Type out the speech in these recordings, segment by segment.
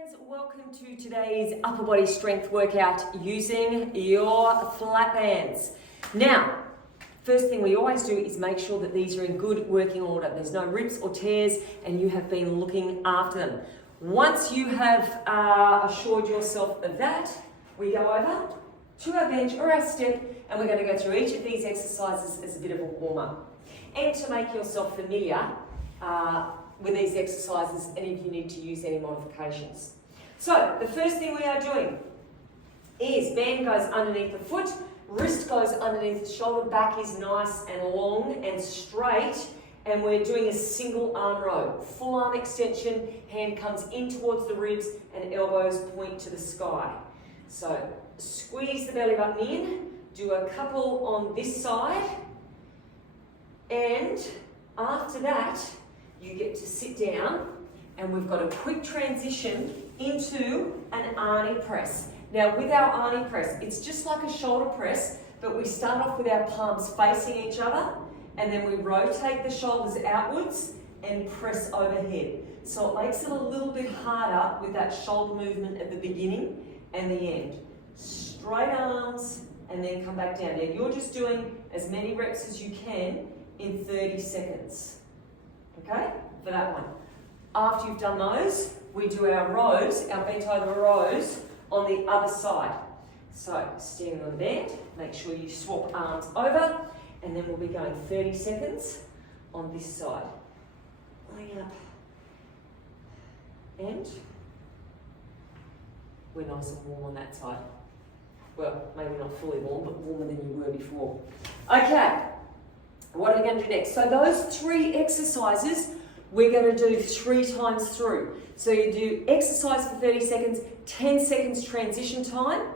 Friends, welcome to today's upper body strength workout using your flat bands. Now, first thing we always do is make sure that these are in good working order. There's no rips or tears and you have been looking after them. Once you have assured yourself of that, we go over to our bench or our step and we're going to go through each of these exercises as a bit of a warm-up. And to make yourself familiar with these exercises and if you need to use any modifications. So the first thing we are doing is band goes underneath the foot, wrist goes underneath the shoulder, back is nice and long and straight, and we're doing a single arm row. Full arm extension, hand comes in towards the ribs and elbows point to the sky. So squeeze the belly button in, do a couple on this side, and after that, you get to sit down and we've got a quick transition into an Arnie press. Now with our Arnie press, it's just like a shoulder press, but we start off with our palms facing each other and then we rotate the shoulders outwards and press overhead. So it makes it a little bit harder with that shoulder movement at the beginning and the end. Straight arms and then come back down. Now you're just doing as many reps as you can in 30 seconds. Okay, for that one. After you've done those, we do our rows, our bent over rows on the other side. So standing on the band, make sure you swap arms over, and then we'll be going 30 seconds on this side. Laying up. And we're nice and warm on that side. Well, maybe not fully warm, but warmer than you were before. Okay. What are we going to do next? So those three exercises, we're going to do 3 times through. So you do exercise for 30 seconds, 10 seconds transition time,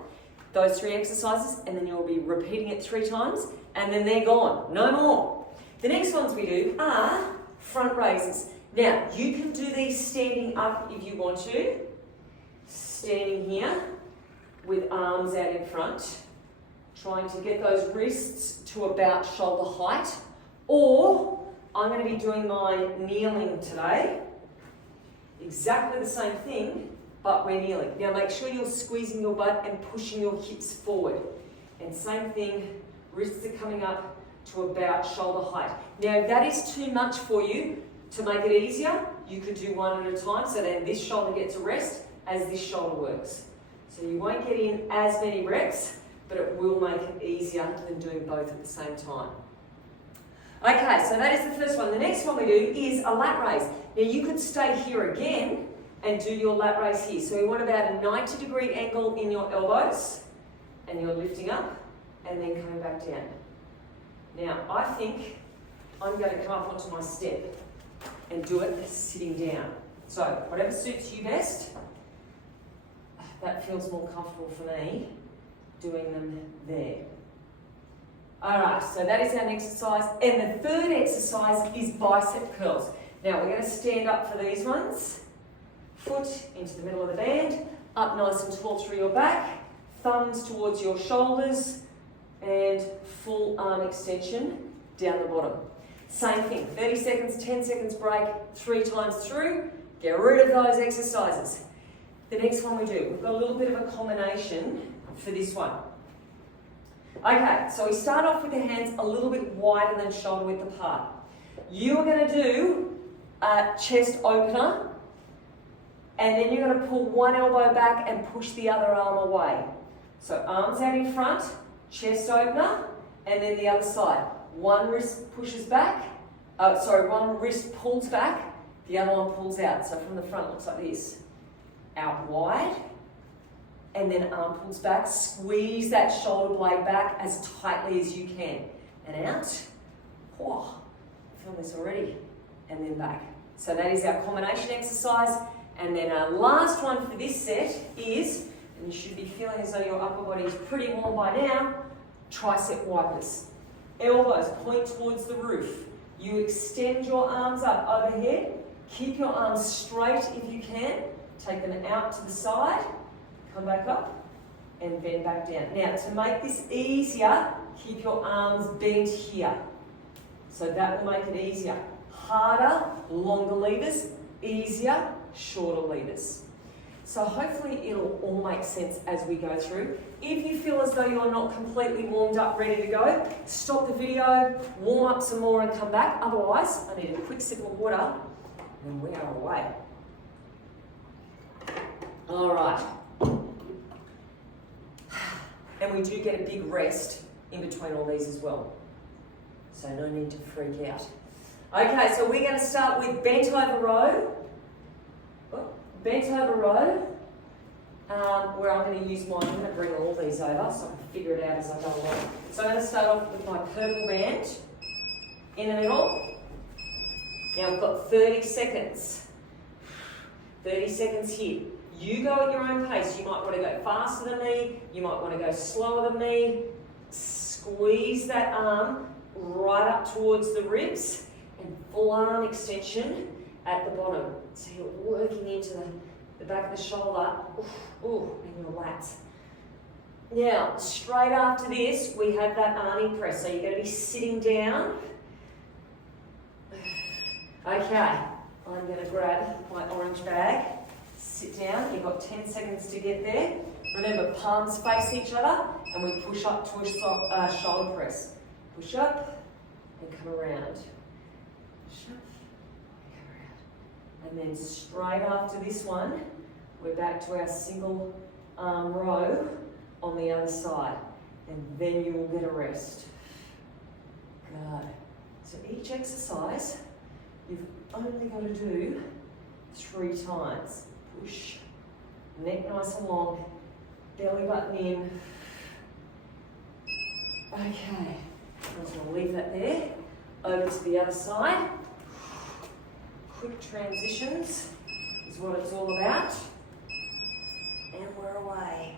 those 3 exercises, and then you'll be repeating it 3 times, and then they're gone, no more. The next ones we do are front raises. Now, you can do these standing up if you want to, standing here with arms out in front, trying to get those wrists to about shoulder height, or I'm going to be doing mine kneeling today. Exactly the same thing, but we're kneeling. Now make sure you're squeezing your butt and pushing your hips forward. And same thing, wrists are coming up to about shoulder height. Now if that is too much for you, to make it easier, you could do one at a time, so then this shoulder gets a rest as this shoulder works. So you won't get in as many reps, but it will make it easier than doing both at the same time. Okay, so that is the first one. The next one we do is a lat raise. Now you could stay here again and do your lat raise here. So we want about a 90-degree angle in your elbows, and you're lifting up and then coming back down. Now I think I'm going to come up onto my step and do it sitting down. So whatever suits you best, that feels more comfortable for me, doing them there. Alright, so that is our next exercise. And the third exercise is bicep curls. Now we're going to stand up for these ones. Foot into the middle of the band, up nice and tall through your back, thumbs towards your shoulders, and full arm extension down the bottom. Same thing, 30 seconds, 10 seconds break, 3 times through. Get rid of those exercises. The next one we do, we've got a little bit of a combination for this one. Okay, so we start off with the hands a little bit wider than shoulder width apart. You are going to do a chest opener, and then you're going to pull one elbow back and push the other arm away. So arms out in front, chest opener, and then the other side. One wrist pushes back, one wrist pulls back, the other one pulls out. So from the front, it looks like this. Out wide, and then arm pulls back, squeeze that shoulder blade back as tightly as you can, and out. Oh, I feel this already, and then back. So that is our combination exercise, and then our last one for this set is, and you should be feeling as though your upper body is pretty warm by now, tricep wipers. Elbows point towards the roof. You extend your arms up overhead, keep your arms straight if you can, take them out to the side, come back up, and bend back down. Now, to make this easier, keep your arms bent here. So that will make it easier. Harder, longer levers, easier, shorter levers. So hopefully it'll all make sense as we go through. If you feel as though you're not completely warmed up, ready to go, stop the video, warm up some more and come back. Otherwise, I need a quick sip of water and we are away. All right. And we do get a big rest in between all these as well. So no need to freak out. Okay, so we're going to start with bent over row. Bent over row, where I'm going to use mine. I'm going to bring all these over so I can figure it out as I go along. So I'm going to start off with my purple band in the middle. Now we've got 30 seconds. 30 seconds here. You go at your own pace. You might want to go faster than me. You might want to go slower than me. Squeeze that arm right up towards the ribs and full arm extension at the bottom. So you're working into the back of the shoulder, and your lats. Now, straight after this, we have that army press. So you're going to be sitting down. Okay, I'm going to grab my orange bag, sit down. You've got 10 seconds to get there. Remember, palms face each other, and we push up to a shoulder press. Push up and come around. Push up. And then straight after this one, we're back to our single arm row on the other side. And then you will get a rest. Good. So each exercise, you've only got to do 3 times. Push, neck nice and long, belly button in. Okay, I'm just going to leave that there. Over to the other side. Quick transitions is what it's all about. And we're away.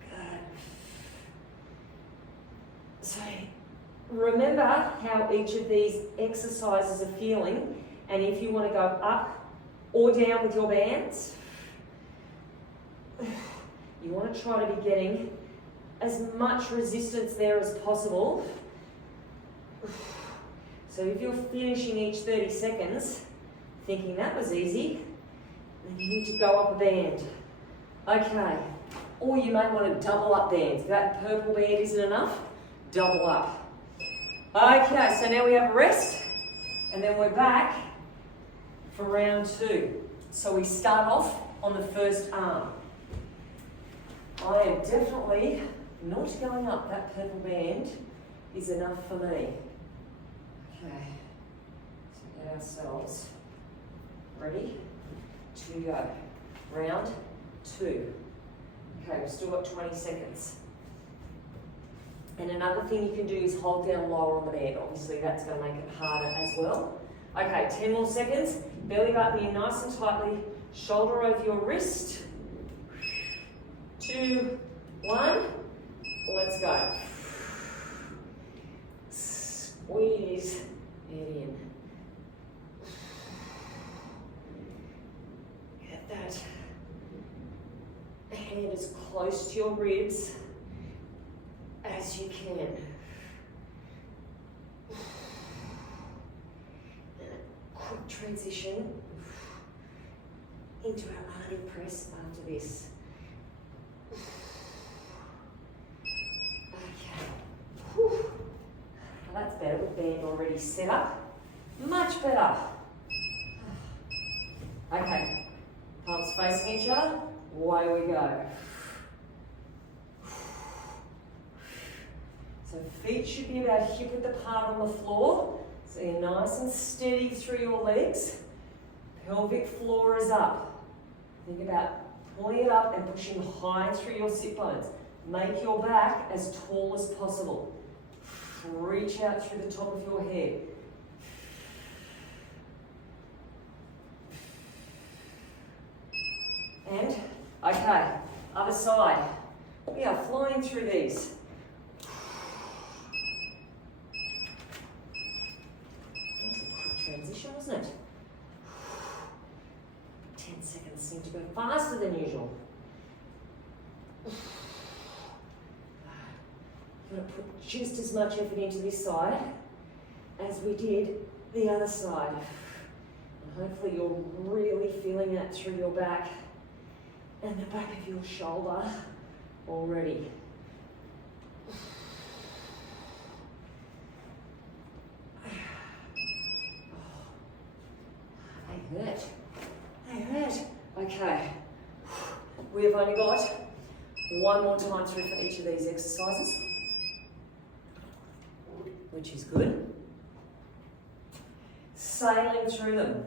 Good. So remember how each of these exercises are feeling, and if you want to go up or down with your bands, you want to try to be getting as much resistance there as possible. So if you're finishing each 30 seconds, thinking that was easy, then you need to go up a band. Okay. Or you may want to double up bands. If that purple band isn't enough, double up. Okay, so now we have a rest, and then we're back for round 2. So we start off on the first arm. I am definitely not going up. That purple band is enough for me. Okay, so get ourselves ready to go. Round 2. Okay, we've still got 20 seconds. And another thing you can do is hold down lower on the band. Obviously that's going to make it harder as well. Okay, 10 more seconds. Belly button in nice and tightly. Shoulder over your wrist. 2, 1. Let's go. Squeeze it in. Get that hand as close to your ribs as you can. And a quick transition into our army press after this. Okay. Whew. Well, that's better with band already set up. Much better. Okay. Palms facing each other. Away we go. So feet should be about hip width apart on the floor. So you're nice and steady through your legs. Pelvic floor is up. Think about pulling it up and pushing high through your sit bones. Make your back as tall as possible. Reach out through the top of your head. And, okay, other side. We are flying through these. That's a quick transition, wasn't it? 10 seconds seem to go faster than usual. You've got to put just as much effort into this side as we did the other side. And Hopefully you're really feeling that through your back and the back of your shoulder already. They hurt. They hurt. Okay. We've only got one more time through for each of these exercises, which is good. Sailing through them.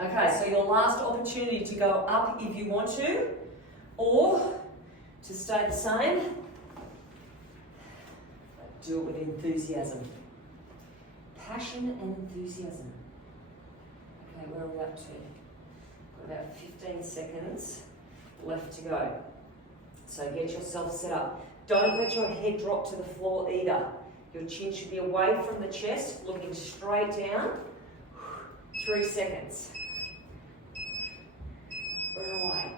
Okay, so your last opportunity to go up if you want to, or to stay the same, but do it with enthusiasm. Passion and enthusiasm. Okay, where are we up to? Got about 15 seconds left to go. So get yourself set up. Don't let your head drop to the floor either. Your chin should be away from the chest, looking straight down. 3 seconds. We're away.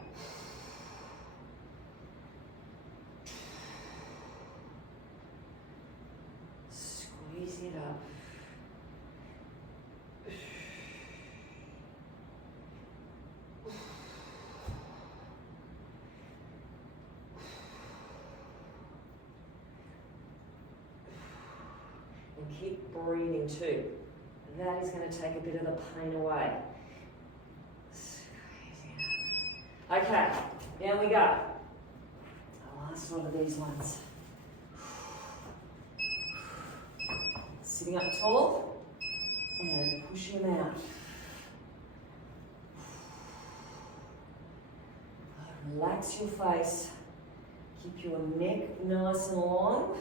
Squeeze it up. And keep breathing too. That is going to take a bit of the pain away. Okay, down we go. The last one of these ones. Sitting up tall and pushing them out. Relax your face. Keep your neck nice and long.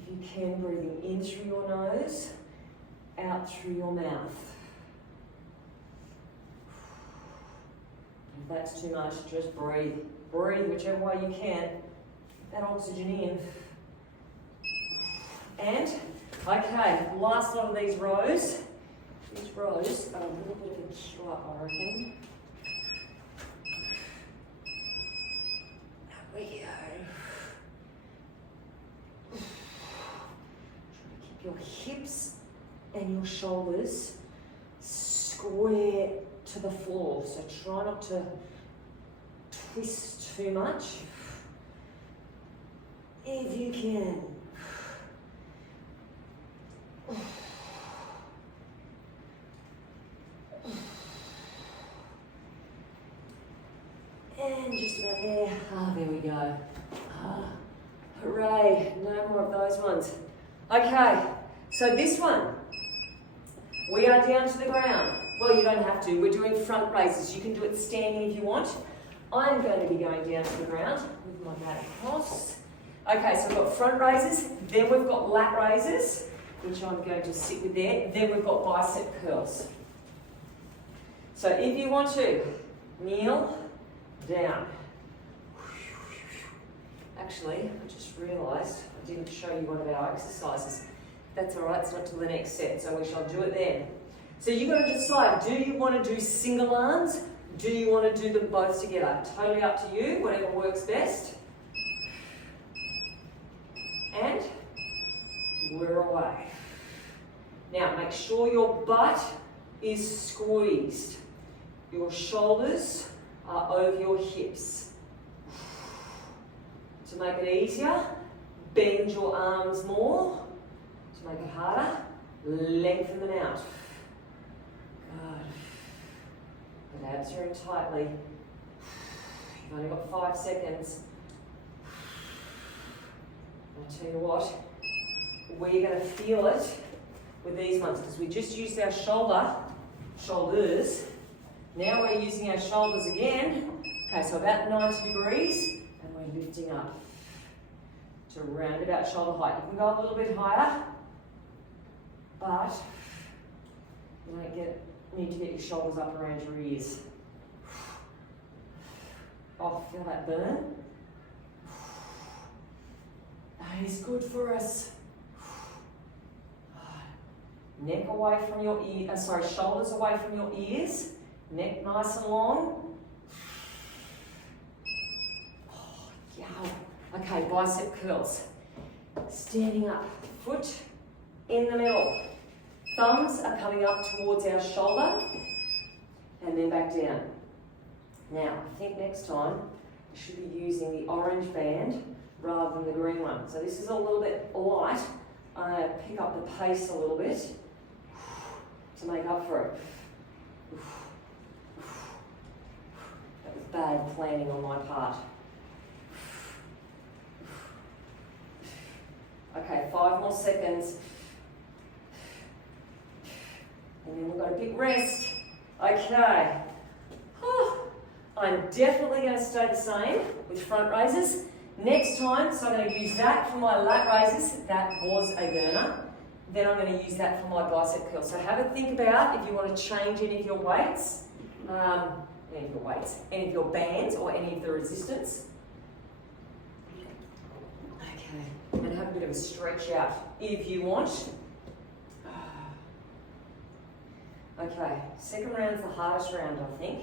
If you can, breathing in through your nose, out through your mouth. If that's too much, just breathe. Breathe whichever way you can. Get that oxygen in. And, okay, last lot of these rows. These rows are a little bit of a killer, I reckon. There we go. Try to keep your hips and your shoulders square to the floor. So try not to twist too much. If you can. And just about there. Ah, there we go. Ah, hooray. No more of those ones. Okay, so this one, we are down to the ground. Well, you don't have to. We're doing front raises. You can do it standing if you want. I'm going to be going down to the ground with my mat across. Okay, so we've got front raises, then we've got lat raises, which I'm going to sit with there. Then we've got bicep curls. So if you want to, kneel down. Actually, I just realised I didn't show you one of our exercises. That's all right, it's not till the next set, so we shall do it then. So you've got to decide, do you want to do single arms? Do you want to do them both together? Totally up to you, whatever works best. And we're away. Now make sure your butt is squeezed. Your shoulders are over your hips. To make it easier, bend your arms more. To make it harder, lengthen them out. Good. The abs are in tightly. You've only got 5 seconds. I'll tell you what, we're going to feel it with these ones because we just used our shoulders. Now we're using our shoulders again. Okay, so about 90 degrees, and we're lifting up to round about shoulder height. You can go a little bit higher, but you don't need to get your shoulders up around your ears. Oh, feel that burn? That is good for us. Neck away from your shoulders away from your ears. Neck nice and long. Oh, yeah. Okay, bicep curls. Standing up, foot in the middle. Thumbs are coming up towards our shoulder and then back down. Now, I think next time I should be using the orange band rather than the green one. So this is a little bit light. I pick up the pace a little bit to make up for it. That was bad planning on my part. Okay, 5 more seconds. And then we've got a big rest. Okay. I'm definitely going to stay the same with front raises. Next time, so I'm going to use that for my lat raises. That was a burner. Then I'm going to use that for my bicep curl. So have a think about if you want to change any of your weights, any of your bands or any of the resistance. Okay, and have a bit of a stretch out if you want. Okay, second round's the hardest round, I think.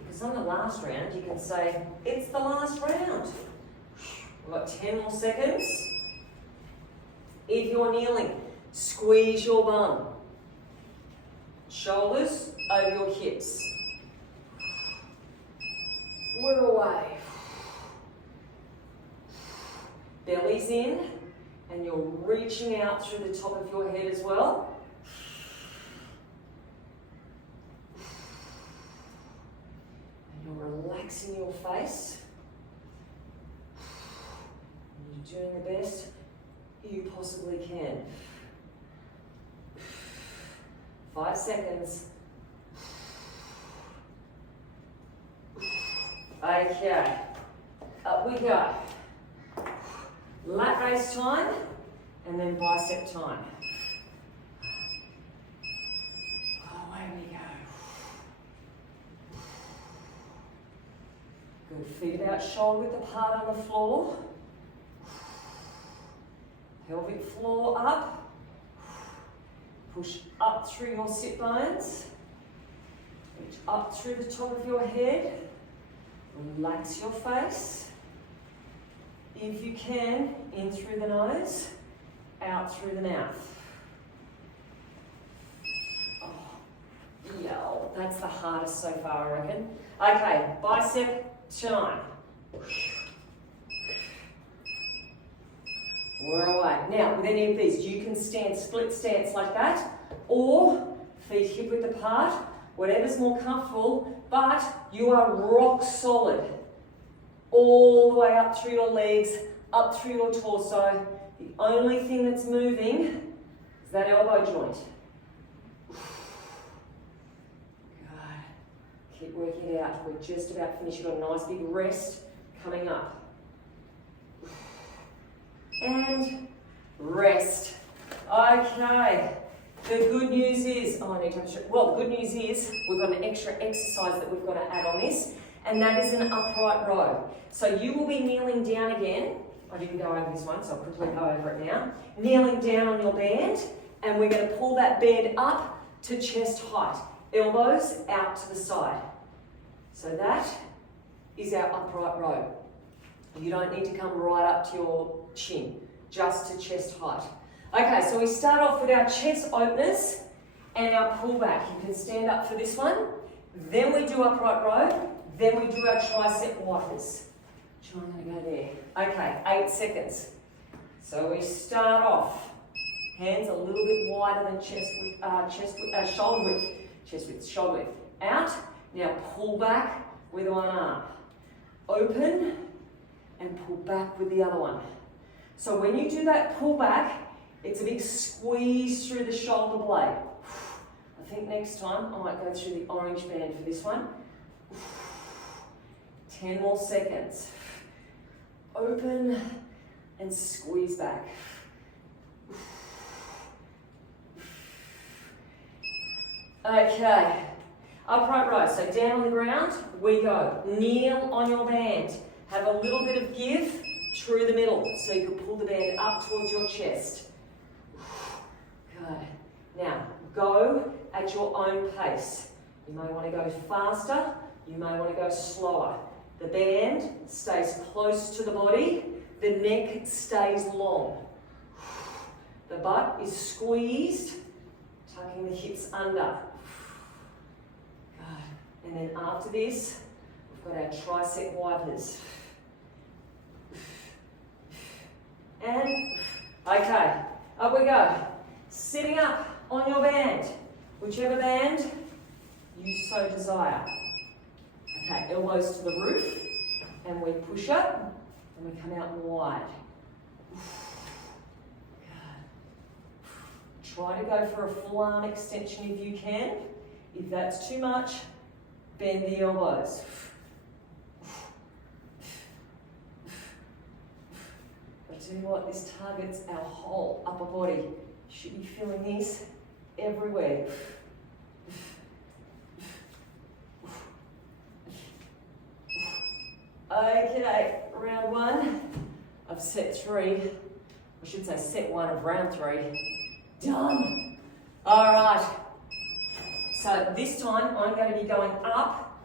Because on the last round, you can say, it's the last round. We've got 10 more seconds. If you're kneeling, squeeze your bum. Shoulders over your hips. We're away. Belly's in, and you're reaching out through the top of your head as well. You're relaxing your face. And you're doing the best you possibly can. 5 seconds. Okay, up we go. Lat raise time, and then bicep time. Away we go. Good, feet about shoulder width apart on the floor. Pelvic floor up. Push up through your sit bones. Reach up through the top of your head. Relax your face. If you can, in through the nose, out through the mouth. Oh, yeah, that's the hardest so far, I reckon. Okay, bicep time. We're away. Now, with any of these, you can stand split stance like that, or feet hip width apart, whatever's more comfortable, but you are rock solid. All the way up through your legs, up through your torso. The only thing that's moving is that elbow joint. Good. Keep working it out. We're just about finished. You've got a nice big rest coming up. And rest. Okay. The good news is, the good news is we've got an extra exercise that we've got to add on this, and that is an upright row. So you will be kneeling down again. I didn't go over this one, so I'll quickly go over it now. Kneeling down on your band, and we're going to pull that band up to chest height. Elbows out to the side. So that is our upright row. You don't need to come right up to your chin, just to chest height. Okay, so we start off with our chest openers and our pullback. You can stand up for this one. Then we do upright row. Then we do our tricep wipers. I'm going to go there. Okay, 8 seconds. So we start off. Hands a little bit wider than shoulder width. Chest width, shoulder width. Out. Now pull back with one arm. Open and pull back with the other one. So when you do that pull back, it's a big squeeze through the shoulder blade. I think next time I might go through the orange band for this one. 10 more seconds. Open and squeeze back. Okay, upright row. So down on the ground, we go. Kneel on your band. Have a little bit of give through the middle so you can pull the band up towards your chest. Good. Now, go at your own pace. You may want to go faster, you may want to go slower. The band stays close to the body, the neck stays long. The butt is squeezed, tucking the hips under. Good. And then after this, we've got our tricep wipers. And, okay, up we go. Sitting up on your band, whichever band you so desire. Okay, elbows to the roof, and we push up, and we come out wide. Try to go for a full arm extension if you can. If that's too much, bend the elbows. But tell you what, this targets our whole upper body. You should be feeling this everywhere. Okay, round one of set 3. I should say set 1 of round 3. Done. All right. So this time I'm going to be going up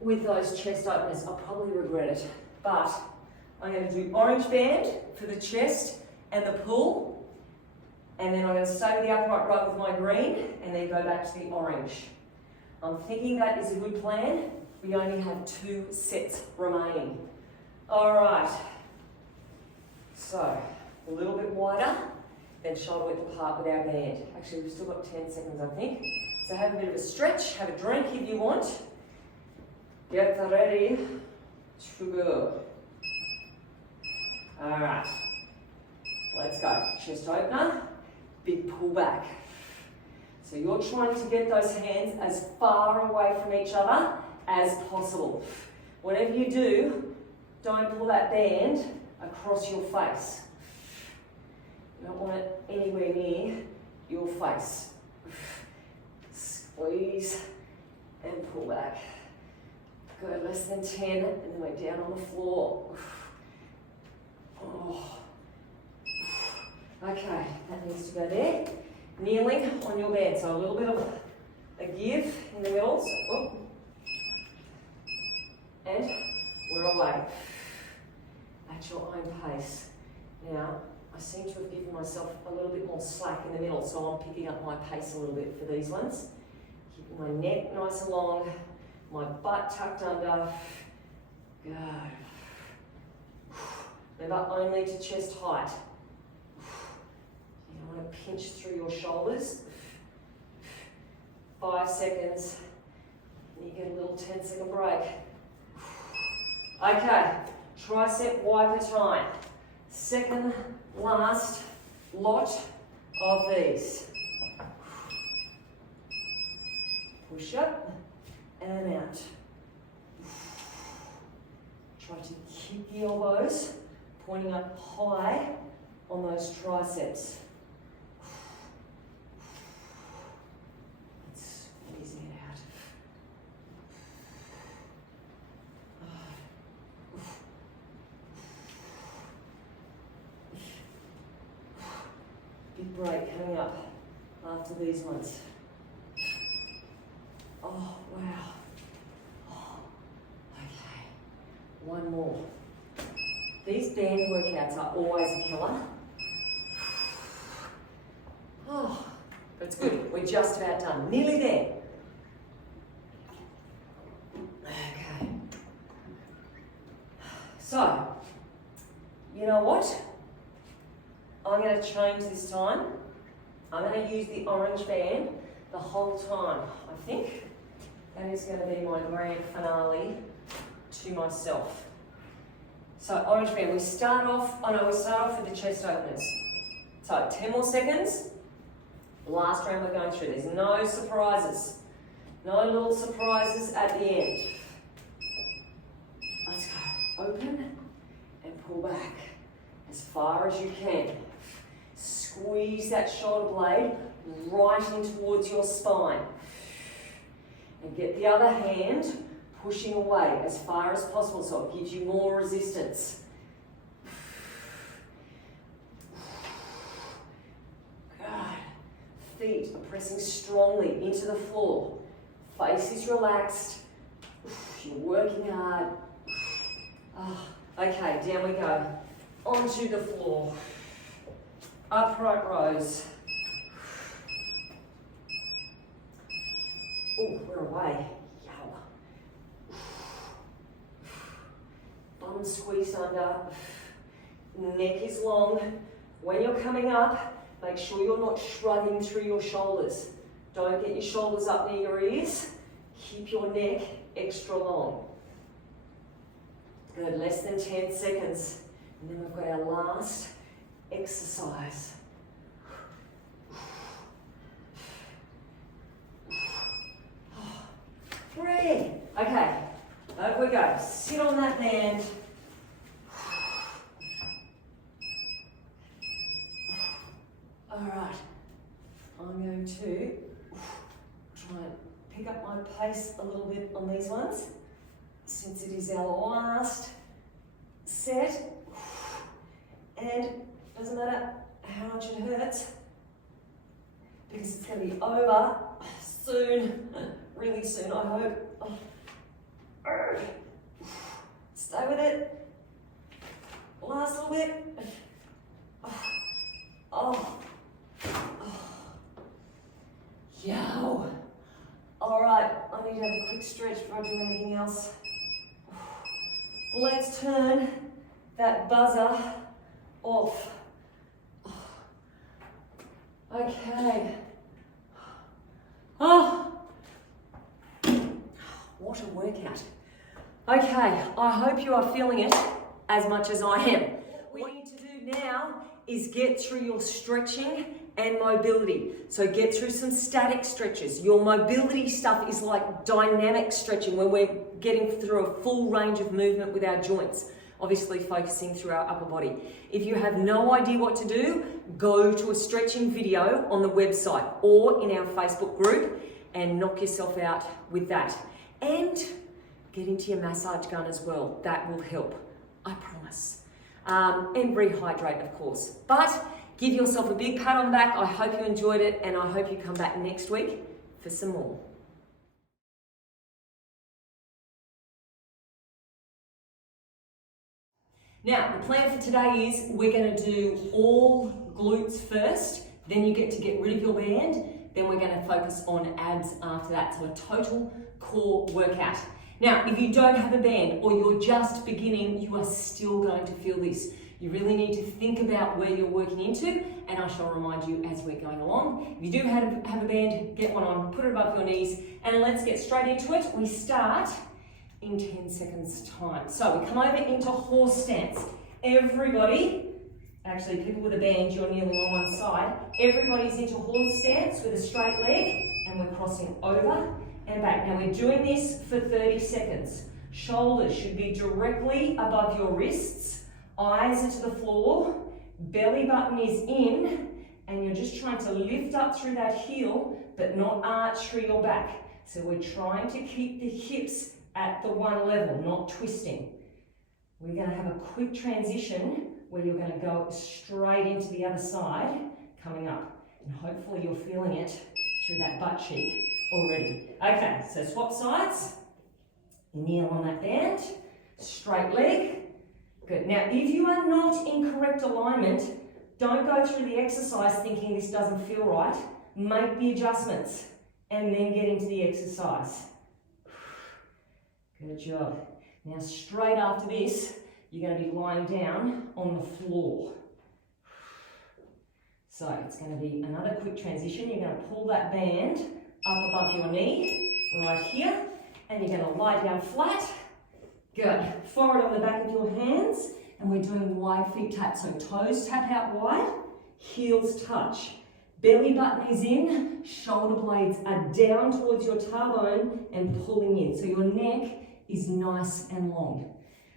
with those chest openers. I'll probably regret it, but I'm going to do orange band for the chest and the pull, and then I'm going to stay with the upright right with my green, and then go back to the orange. I'm thinking that is a good plan. We only have 2 sets remaining. All right. So a little bit wider. Then shoulder width apart with our band. Actually, we've still got 10 seconds, I think. So have a bit of a stretch, have a drink if you want. Get ready to go. All right, let's go. Chest opener, big pull back. So you're trying to get those hands as far away from each other as possible. Whatever you do, don't pull that band across your face. You don't want it anywhere near your face. Squeeze and pull back. Go less than 10, and then we're down on the floor. Oh. Okay, that needs to go there. Kneeling on your bed, so a little bit of a give in the middle. So, oh. And we're away at your own pace. Now, I seem to have given myself a little bit more slack in the middle, so I'm picking up my pace a little bit for these ones. Keeping my neck nice and long, my butt tucked under. Go. Remember, only to chest height. You don't want to pinch through your shoulders. 5 seconds, and you get a little 10-second break. Okay, tricep wiper time. Second last lot of these. Push up and out. Try to keep the elbows pointing up high on those triceps. Let's squeeze it out. Big break coming up after these ones. Oh, wow. Oh, okay. One more. These band workouts are always a killer. Oh, but it's good. We're just about done. Nearly there. Okay. So, you know what? I'm going to change this time. I'm going to use the orange band the whole time. I think that is going to be my grand finale to myself. So orange band, we start off with the chest openers. So 10 more seconds. Last round we're going through. There's no surprises. No little surprises at the end. Let's go. Open and pull back as far as you can. Squeeze that shoulder blade right in towards your spine. And get the other hand pushing away as far as possible so it gives you more resistance. Good. Feet are pressing strongly into the floor. Face is relaxed. You're working hard. Okay, down we go. Onto the floor. Upright rows. Oh, we're away. Yow. Bum squeezed under. Neck is long. When you're coming up, make sure you're not shrugging through your shoulders. Don't get your shoulders up near your ears. Keep your neck extra long. Good, less than 10 seconds. And then we've got our last exercise. 3. Okay, over we go. Sit on that band. All right, I'm going to try and pick up my pace a little bit on these ones, since it is our last set. And doesn't matter how much it hurts, because it's going to be over soon, really soon, I hope. Stay with it. Last little bit. Yow. All right, I need to have a quick stretch before I do anything else. Let's turn that buzzer off. Okay. Oh, what a workout. Okay, I hope you are feeling it as much as I am. What we need to do now is get through your stretching and mobility. So get through some static stretches. Your mobility stuff is like dynamic stretching, when we're getting through a full range of movement with our joints, obviously focusing through our upper body. If you have no idea what to do, go to a stretching video on the website or in our Facebook group and knock yourself out with that. And get into your massage gun as well. That will help, I promise. And rehydrate, of course. But give yourself a big pat on the back. I hope you enjoyed it, and I hope you come back next week for some more. Now, the plan for today is we're going to do all glutes first, then you get to get rid of your band, then we're going to focus on abs after that, so a total core workout. Now, if you don't have a band or you're just beginning, you are still going to feel this. You really need to think about where you're working into, and I shall remind you as we're going along. If you do have a band, get one on, put it above your knees, and let's get straight into it. We start in 10 seconds time. So we come over into horse stance. Everybody, actually people with a band, you're kneeling on one side. Everybody's into horse stance with a straight leg, and we're crossing over and back. Now we're doing this for 30 seconds. Shoulders should be directly above your wrists. Eyes are to the floor. Belly button is in, and you're just trying to lift up through that heel, but not arch through your back. So we're trying to keep the hips at the one level, not twisting. We're going to have a quick transition where you're going to go straight into the other side, coming up. And hopefully you're feeling it through that butt cheek already. Okay, so swap sides. Kneel on that band. Straight leg. Good. Now, if you are not in correct alignment, don't go through the exercise thinking this doesn't feel right. Make the adjustments and then get into the exercise. Good job. Now, straight after this, you're going to be lying down on the floor. So it's going to be another quick transition. You're going to pull that band up above your knee, right here, and you're going to lie down flat. Good. Forward on the back of your hands, and we're doing wide feet tap. So toes tap out wide, heels touch. Belly button is in, shoulder blades are down towards your tailbone and pulling in. So your neck is nice and long.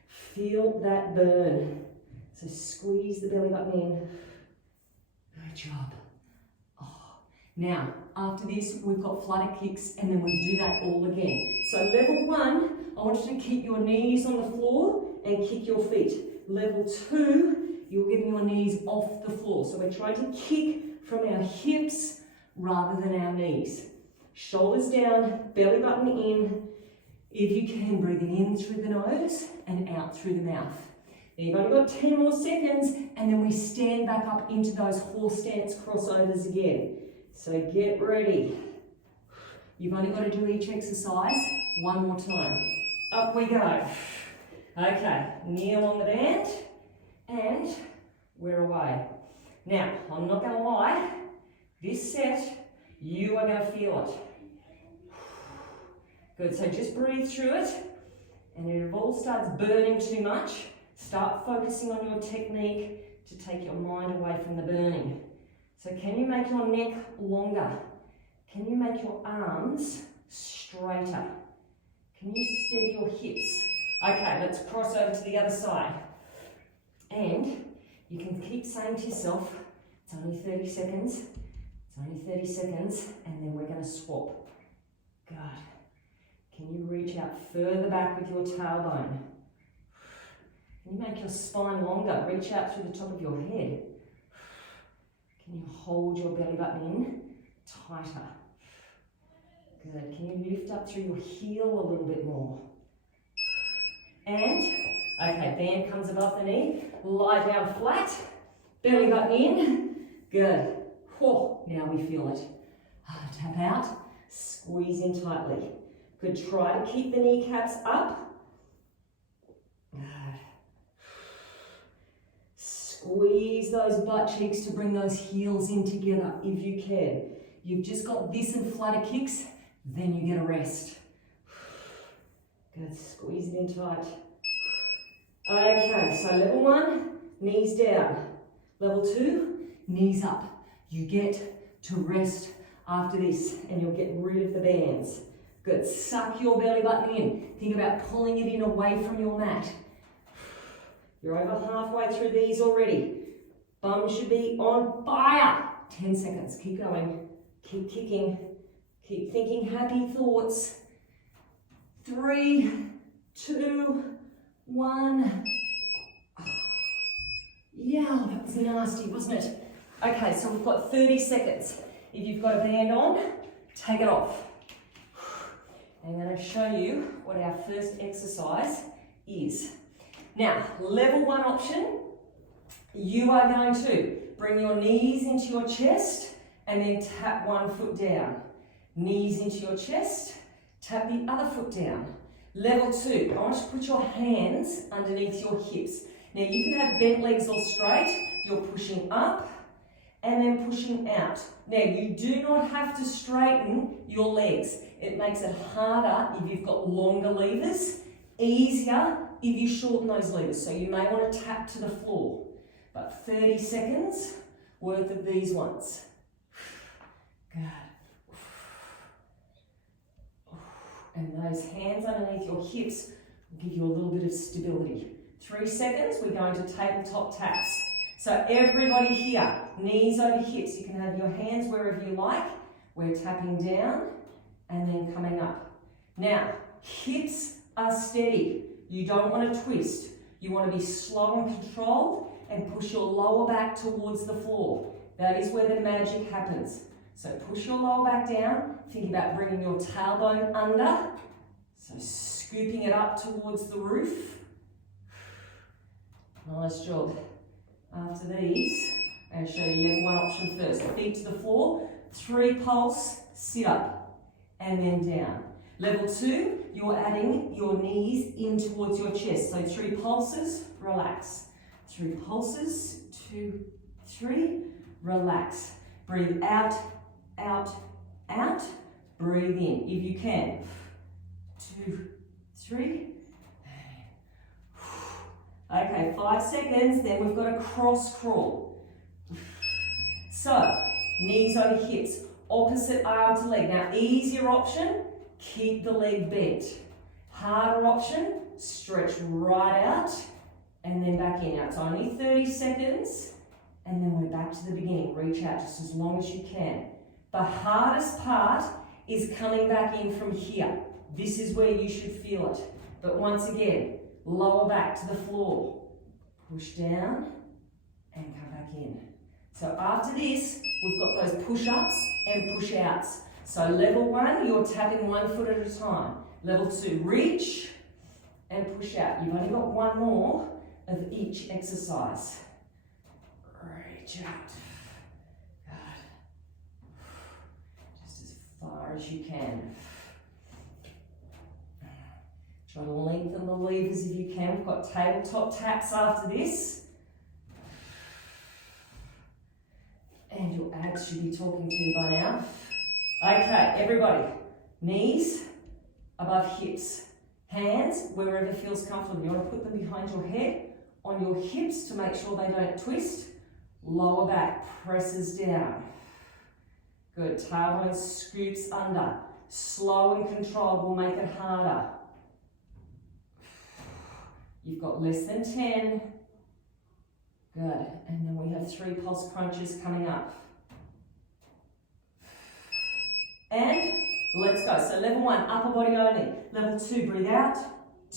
Feel that burn. So squeeze the belly button in. Good job. Oh. Now, after this, we've got flutter kicks, and then we do that all again. So level 1, I want you to keep your knees on the floor and kick your feet. Level 2, you're getting your knees off the floor. So we're trying to kick from our hips rather than our knees. Shoulders down, belly button in. If you can, breathing in through the nose and out through the mouth. Now you've only got 10 more seconds, and then we stand back up into those horse stance crossovers again. So get ready. You've only got to do each exercise one more time. Up we go. Okay, kneel on the band, and we're away. Now, I'm not going to lie, this set, you are going to feel it. Good, so just breathe through it, and if it all starts burning too much, start focusing on your technique to take your mind away from the burning. So can you make your neck longer? Can you make your arms straighter? Can you steady your hips? Okay, let's cross over to the other side. And you can keep saying to yourself, it's only 30 seconds, it's only 30 seconds, and then we're going to swap. Good. Can you reach out further back with your tailbone? Can you make your spine longer? Reach out through the top of your head. Can you hold your belly button in tighter? Good. Can you lift up through your heel a little bit more? And, okay, band comes above the knee. Lie down flat. Belly button in. Good. Oh, now we feel it. Tap out. Squeeze in tightly. Good. Try to keep the kneecaps up. Good. Squeeze those butt cheeks to bring those heels in together if you can. You've just got this and flutter kicks, then you get a rest. Good, squeeze it in tight. Okay, so level 1, knees down. Level 2, knees up. You get to rest after this and you'll get rid of the bands. Good, suck your belly button in. Think about pulling it in away from your mat. You're over halfway through these already. Bum should be on fire. 10 seconds, keep going. Keep kicking. Keep thinking happy thoughts. 3, 2, 1. Yeah, that was nasty, wasn't it? Okay, so we've got 30 seconds. If you've got a band on, take it off. I'm going to show you what our first exercise is. Now, level 1 option, you are going to bring your knees into your chest and then tap one foot down. Knees into your chest, tap the other foot down. Level 2, I want you to put your hands underneath your hips. Now you can have bent legs or straight. You're pushing up and then pushing out. Now you do not have to straighten your legs. It makes it harder if you've got longer levers, easier if you shorten those levers. So you may want to tap to the floor. But 30 seconds worth of these ones. Good. And those hands underneath your hips will give you a little bit of stability. 3 seconds, we're going to tabletop taps. So everybody here, knees over hips. You can have your hands wherever you like. We're tapping down and then coming up. Now, hips are steady. You don't want to twist. You want to be slow and controlled and push your lower back towards the floor. That is where the magic happens. So push your lower back down. Think about bringing your tailbone under. So scooping it up towards the roof. Nice job. After these, I'm going to show you level 1 option first. Feet to the floor, 3 pulse, sit up, and then down. Level 2, you're adding your knees in towards your chest. So 3 pulses, relax. 3 pulses, 2, 3, relax. Breathe out, out, out. Breathe in if you can. 2, 3. Okay, 5 seconds, then we've got a cross crawl. So, knees over hips, opposite arm to leg. Now, easier option, keep the leg bent. Harder option, stretch right out and then back in. Now, it's only 30 seconds and then we're back to the beginning. Reach out just as long as you can. The hardest part is coming back in from here. This is where you should feel it. But once again, lower back to the floor. Push down and come back in. So after this, we've got those push-ups and push-outs. So level 1, you're tapping 1 foot at a time. Level 2, reach and push out. You've only got 1 more, of each exercise. Reach out. Good. Just as far as you can. Try to lengthen the levers if you can. We've got tabletop taps after this. And your abs should be talking to you by now. Okay, everybody. Knees above hips. Hands wherever feels comfortable. You want to put them behind your head, on your hips to make sure they don't twist. Lower back presses down. Good. Tailbone scoops under. Slow and controlled will make it harder. You've got less than 10. Good. And then we have 3 pulse crunches coming up. And let's go. So level 1, upper body only. Level 2, breathe out.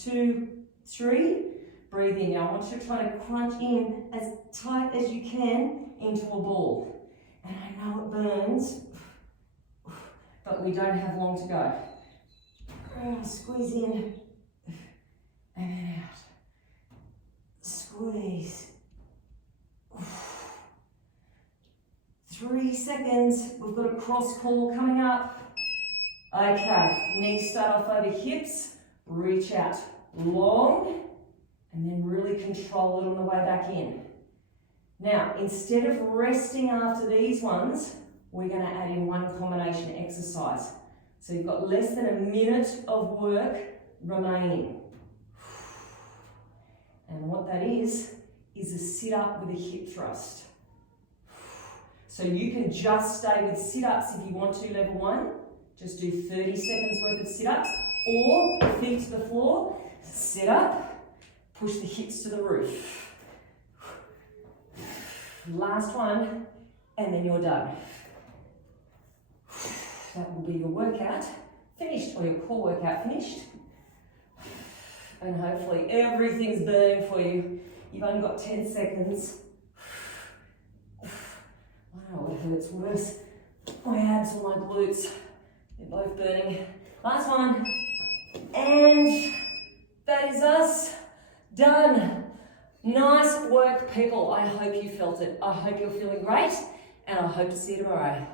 2, 3. Breathe in. Now I want you to try to crunch in as tight as you can into a ball. And I know it burns, but we don't have long to go. Squeeze in and then out. Squeeze. 3 seconds. We've got a cross call coming up. Okay, knees start off over hips. Reach out long and then really control it on the way back in. Now, instead of resting after these ones, we're going to add in one combination exercise. So you've got less than a minute of work remaining. And what that is a sit-up with a hip thrust. So you can just stay with sit-ups if you want to, level 1. Just do 30 seconds worth of sit-ups. Or feet to the floor, sit up, push the hips to the roof. Last one, and then you're done. That will be your workout finished, or your core workout finished. And hopefully everything's burning for you. You've only got 10 seconds. Wow, it hurts worse. My abs or my glutes, they're both burning. Last one. And that is us done. Nice work, people. I hope you felt it. I hope you're feeling great, and I hope to see you tomorrow.